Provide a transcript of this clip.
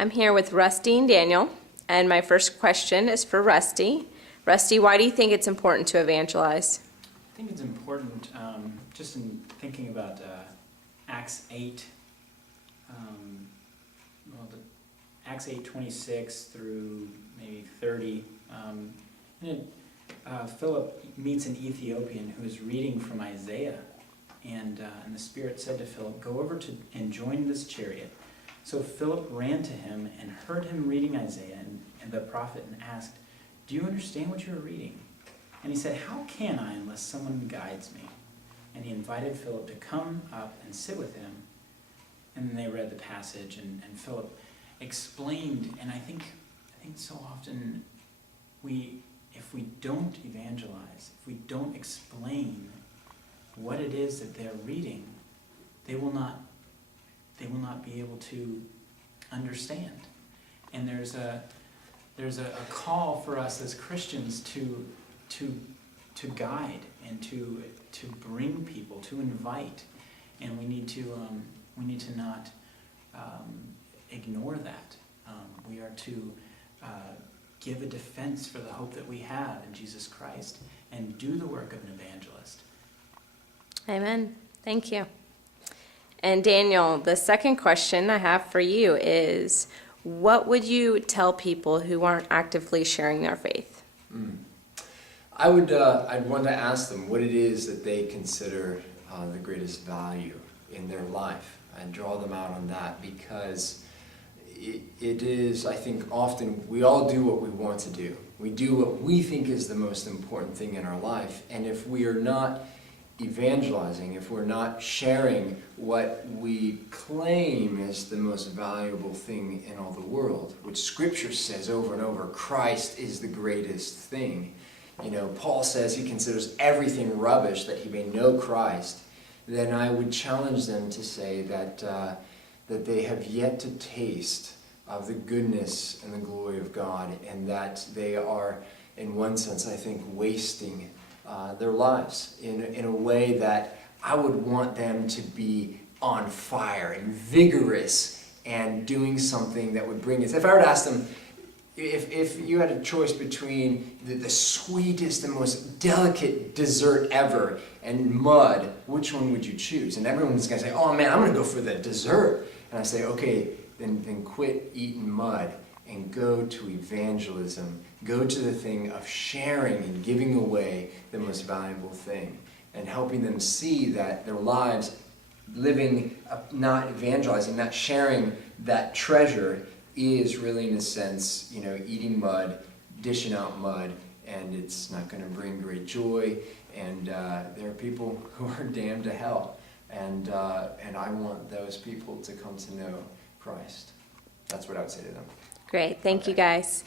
I'm here with Rusty and Daniel, and my first question is for Rusty. Rusty, why do you think it's important to evangelize? I think it's important, just in thinking about Acts 8, Acts 8:26 through maybe 30. Philip meets an Ethiopian who is reading from Isaiah, and the Spirit said to Philip, "Go over to and join this chariot." So Philip ran to him and heard him reading Isaiah and the prophet and asked, "Do you understand what you are reading?" And he said, "How can I unless someone guides me?" And he invited Philip to come up and sit with him. And then they read the passage, and Philip explained. And I think so often if we don't evangelize, if we don't explain what it is that they're reading, they will not be able to understand. And there's a call for us as Christians to guide and to bring people, to invite, and we need to not ignore that. We are to give a defense for the hope that we have in Jesus Christ and do the work of an evangelist. Amen. Thank you. And Daniel, the second question I have for you is, what would you tell people who aren't actively sharing their faith? I'd want to ask them what it is that they consider the greatest value in their life, and draw them out on that, because it is, I think, often we all do what we want to do. We do what we think is the most important thing in our life, and if we are not evangelizing, if we're not sharing what we claim is the most valuable thing in all the world, which Scripture says over and over, Christ is the greatest thing. You know, Paul says he considers everything rubbish that he may know Christ. Then I would challenge them to say that they have yet to taste of the goodness and the glory of God, and that they are, in one sense, I think, wasting their lives in a way that I would want them to be on fire and vigorous and doing something that would bring us. If I were to ask them, if you had a choice between the sweetest and most delicate dessert ever and mud, which one would you choose? And everyone's going to say, "Oh man, I'm going to go for the dessert." And I say, okay, then quit eating mud and go to evangelism. Go to the thing of sharing and giving away the most valuable thing, and helping them see that their lives, living, not evangelizing, not sharing that treasure, is really, in a sense, eating mud, dishing out mud, and it's not going to bring great joy. And there are people who are damned to hell, and I want those people to come to know Christ. That's what I would say to them. Great. Thank you, guys.